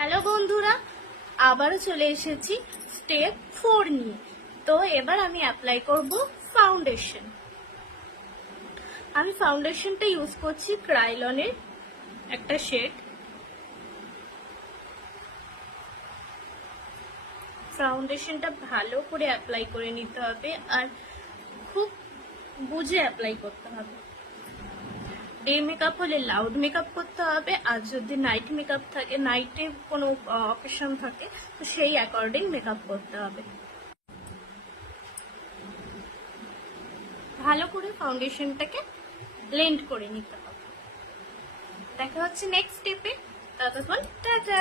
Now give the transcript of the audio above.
Hello বন্ধুরা, আবারও চলে এসেছি স্টেপ 4 নিয়ে। তো এবার আমি অ্যাপ্লাই করব ফাউন্ডেশন। আমি ফাউন্ডেশনটা ইউজ করছি ক্রাইলনের একটা শেড। ফাউন্ডেশনটা ভালো করে অ্যাপ্লাই করে নিতে হবে আর খুব বুঝে অ্যাপ্লাই করতে হবে। ডে মেকআপ হলে লাউড মেকআপ করতে হবে, আর যদি নাইট মেকআপ থাকে, নাইটে কোনো অকেশন থাকে, তো সেই অ্যাকর্ডিং মেকআপ করতে হবে। ভালো করে ফাউন্ডেশনটাকে ব্লেন্ড করে নিতে হবে। দেখা হচ্ছে নেক্সট স্টেপে। ততক্ষণ টাটা।